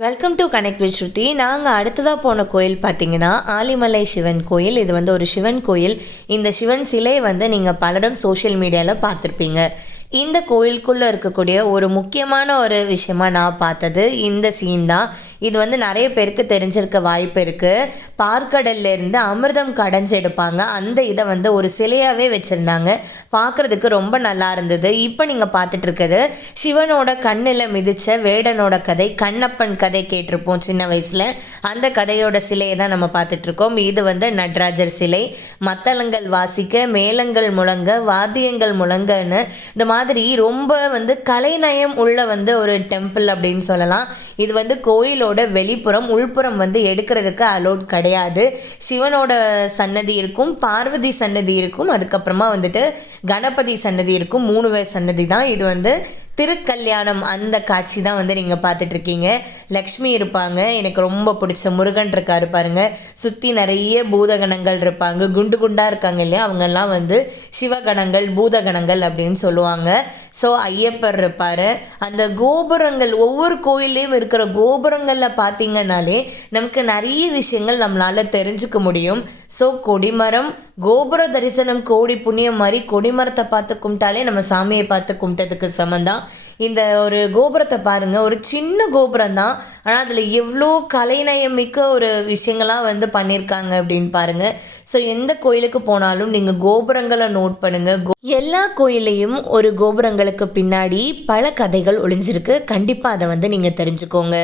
Welcome to connect with ஸ்ருதி. நாங்கள் அடுத்ததாக போன கோயில் பார்த்தீங்கன்னா ஆலிமலை சிவன் கோயில். இது வந்து ஒரு சிவன் கோயில். இந்த சிவன் சிலை வந்து நீங்கள் பலரும் சோஷியல் மீடியாவில் பார்த்துருப்பீங்க. இந்த கோயிலுக்குள்ளே இருக்கக்கூடிய ஒரு முக்கியமான ஒரு விஷயமா நான் பார்த்தது இந்த சீன் தான். இது வந்து நிறைய பேருக்கு தெரிஞ்சிருக்க வாய்ப்பு இருக்குது. பார்க்கடல்லேருந்து அமிர்தம் கடைஞ்சி எடுப்பாங்க. அந்த இதை வந்து ஒரு சிலையாகவே வச்சுருந்தாங்க. பார்க்குறதுக்கு ரொம்ப நல்லா இருந்தது. இப்போ நீங்கள் பார்த்துட்ருக்குது சிவனோட கண்ணில் மிதித்த வேடனோட கதை, கண்ணப்பன் கதை கேட்டிருப்போம் சின்ன வயசில். அந்த கதையோட சிலையை தான் நம்ம பார்த்துட்ருக்கோம். இது வந்து நடராஜர் சிலை. மத்தளங்கள் வாசிக்க, மேளங்கள் முழங்க, வாத்தியங்கள் முழங்கன்னு இந்த மாதிரி ரொம்ப வந்து கலைநயம் உள்ள வந்து ஒரு டெம்பிள் அப்படின்னு சொல்லலாம். இது வந்து கோயிலோட வெளிப்புறம், உள்புறம் வந்து எடுக்கிறதுக்கு அலோட் கிடையாது. சிவனோட சன்னதி இருக்கும், பார்வதி சன்னதி இருக்கும், அதுக்கப்புறமா வந்துட்டு கணபதி சன்னதி இருக்கும். 3 சன்னதி தான். இது வந்து திருக்கல்யாணம் அந்த காட்சி தான் வந்து நீங்கள் பார்த்துட்ருக்கீங்க. லக்ஷ்மி இருப்பாங்க. எனக்கு ரொம்ப பிடிச்ச முருகன் இருக்காரு பாருங்க. சுற்றி நிறைய பூதகணங்கள் இருப்பாங்க. குண்டு குண்டாக இருக்காங்க இல்லையா, அவங்கெல்லாம் வந்து சிவகணங்கள், பூதகணங்கள் அப்படின்னு சொல்லுவாங்க. ஸோ ஐயப்பர் இருப்பார். அந்த கோபுரங்கள், ஒவ்வொரு கோயிலையும் இருக்கிற கோபுரங்களில் பார்த்தீங்கன்னாலே நமக்கு நிறைய விஷயங்கள் நம்மளால் தெரிஞ்சுக்க முடியும். ஸோ கொடிமரம், கோபுர தரிசனம் கோடி புண்ணியம் மாதிரி கொடிமரத்தை பார்த்து கும்பிட்டாலே நம்ம சாமியை பார்த்து கும்பிட்டதுக்கு சமந்தான். இந்த ஒரு கோபுரத்தை பாருங்கள். ஒரு சின்ன கோபுரம் தான், ஆனால் அதில் எவ்வளோ கலைநயம் மிக்க ஒரு விஷயங்களாக வந்து பண்ணியிருக்காங்க அப்படின்னு பாருங்கள். ஸோ எந்த கோயிலுக்கு போனாலும் நீங்கள் கோபுரங்களை நோட் பண்ணுங்கள். எல்லா கோயிலையும் ஒரு கோபுரங்களுக்கு பின்னாடி பல கதைகள் ஒளிஞ்சிருக்கு. கண்டிப்பாக அதை வந்து நீங்கள் தெரிஞ்சுக்கோங்க.